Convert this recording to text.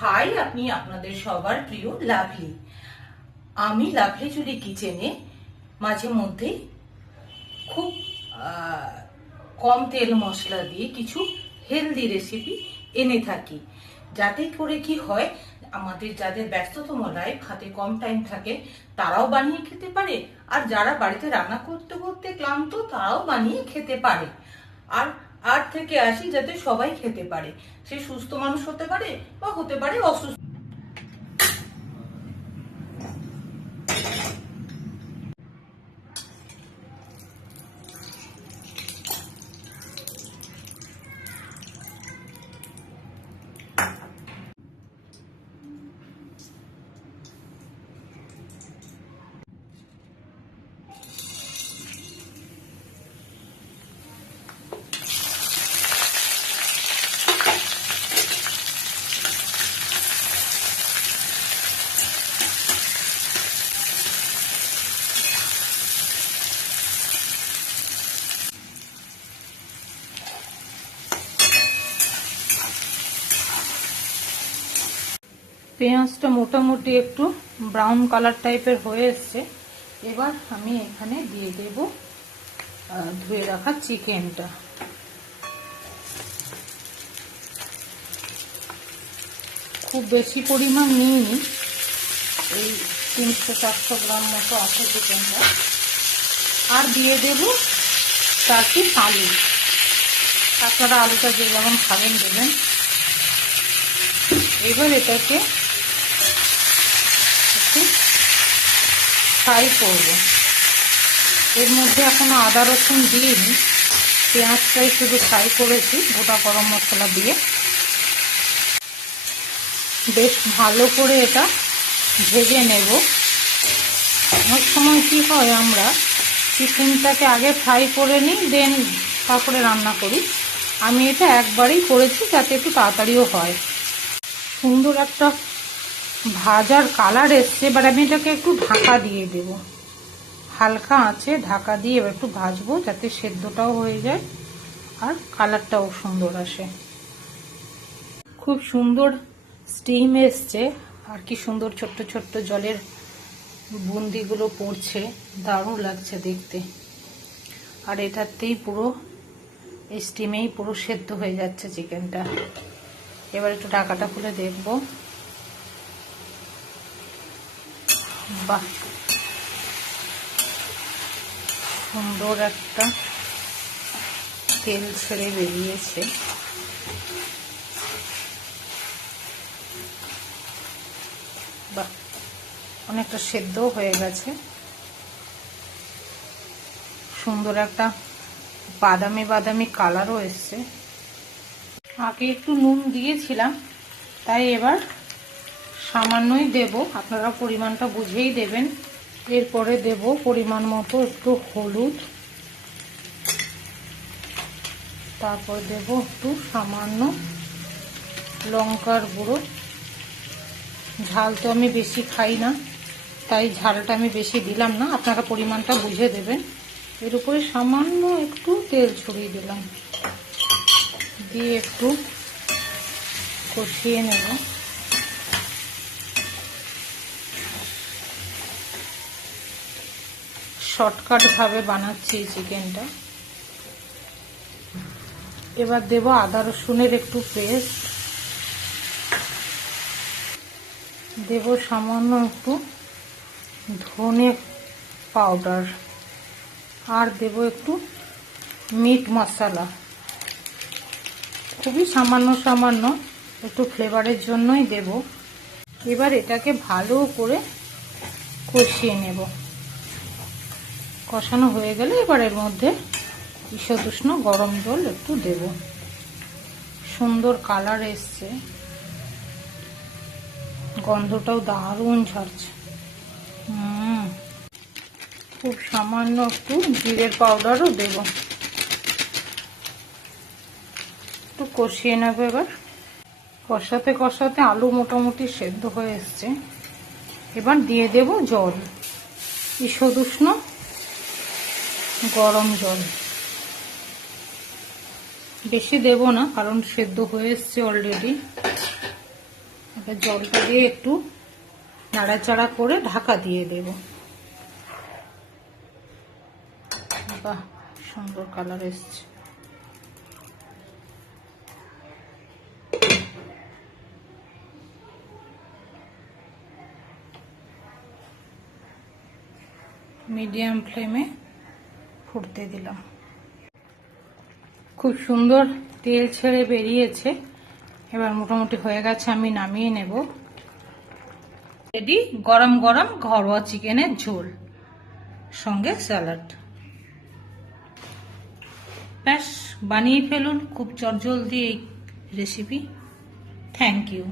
High, আমি আপনাদের সবার প্রিয় লাভলি। আমি লাভলি জুলি কিচেনে মাঝে মধ্যে খুব কম তেল মশলা দিয়ে কিছু হেলদি রেসিপি এনে থাকি, যাতে করে কি হয়, আমাদের যাদের ব্যস্ততম লাইফ, হাতে কম টাইম থাকে, তারাও বানিয়ে খেতে পারে, আর যারা বাড়িতে রান্না করতে করতে ক্লান্ত তারাও বানিয়ে খেতে পারে। আর আর থেকে আসি যাতে সবাই খেতে পারে, সে সুস্থ মানুষ হতে পারে বা হতে পারে অসুস্থ। পেঁয়াজটা মোটামুটি একটু ব্রাউন কালার টাইপের হয়ে এসছে। এবার আমি এখানে দিয়ে দেব ধুয়ে রাখা চিকেনটা। খুব বেশি পরিমাণ নিইনি, এই 300-400 গ্রাম মতো আছে চিকেনটা। আর দিয়ে দেব 4 পিস আলু। আপনারা আলুটা যে যেমন খাবেন দেবেন। এবার এটাকে একটু ফ্রাই করব। এর মধ্যে এখনো আদা রসুন দিইনি, পেঁয়াজটাই শুধু ফ্রাই করেছি গোটা গরম মশলা দিয়ে। বেশ ভালো করে এটা ভেজে নেব। অনেক সময় কি হয়, আমরা চিকেনটাকে আগে ফ্রাই করে নিই, দেন তারপরে রান্না করি। আমি এটা একবারেই করেছি যাতে একটু তাড়াতাড়িও হয়। সুন্দর একটা ভাজার কালার এসছে। এবার আমি এটাকে একটু ঢাকা দিয়ে দেব, হালকা আঁচে ঢাকা দিয়ে এবার একটু ভাজবো, যাতে সেদ্ধটাও হয়ে যায় আর কালারটাও সুন্দর আসে। খুব সুন্দর স্টিম এসছে, আর কি সুন্দর ছোট্ট ছোট্ট জলের বুন্দিগুলো পড়ছে, দারুণ লাগছে দেখতে। আর এটাতেই পুরো এই স্টিমেই পুরো সেদ্ধ হয়ে যাচ্ছে চিকেনটা। এবার একটু ঢাকাটা খুলে দেখবো। বাহ, সুন্দর একটা তেল ছেড়ে বেরিয়েছে। বাহ, অনেকটা সেদ্ধও হয়ে গেছে। সুন্দর একটা বাদামি বাদামি কালারও এসছে। আগে একটু নুন দিয়েছিলাম, তাই এবার সামান্যই দেব, আপনারা পরিমাণটা বুঝেই দেবেন। এরপরে দেব পরিমাণ মতো একটু হলুদ, তারপর দেব একটু সামান্য লঙ্কার গুঁড়ো। ঝাল তো আমি বেশি খাই না, তাই ঝালটা আমি বেশি দিলাম না, আপনারা পরিমাণটা বুঝে দেবেন। এর উপরে সামান্য একটু তেল ছড়িয়ে দিলাম, দিয়ে একটু কষিয়ে নেব। শর্টকাট ভাবে বানাচ্ছি এই চিকেনটা। এবার দেব আদা রসুনের একটু পেস্ট, দেব সামান্য একটু ধনে পাউডার, আর দেব একটু মিট মশলা, খুবই সামান্য সামান্য, একটু ফ্লেভারের জন্যই দেব। এবার এটাকে ভালো করে কষিয়ে নেব। কষানো হয়ে গেলে এবার এর মধ্যে ঈষৎ উষ্ণ গরম জল একটু দেব। সুন্দর কালার এসছে, গন্ধটাও দারুণ ছাড়ছে। খুব সামান্য একটু জিরের পাউডারও দেব। একটু কষিয়ে নেব। এবার কষাতে কষাতে আলু মোটামুটি সেদ্ধ হয়ে এসছে। এবার দিয়ে দেব জল, ঈষৎ উষ্ণ গরম জল। বেশি দেব না, কারণ সেদ্ধ হয়ে এসছে অলরেডি। এবার জলটা দিয়ে একটু নাড়াচাড়া করে ঢাকা দিয়ে দেব। বাহ, সুন্দর কালার এসছে। মিডিয়াম ফ্লেমে ফুটতে দিলাম। খুব সুন্দর তেল ছেড়ে বেরিয়েছে। এবার মোটামুটি হয়ে গেছে, আমি নামিয়ে নেব। রেডি গরম গরম ঘরোয়া চিকেনের ঝোল, সঙ্গে স্যালাড। ব্যাস, বানিয়ে ফেলুন খুব চটজলদি এই রেসিপি। Thank you.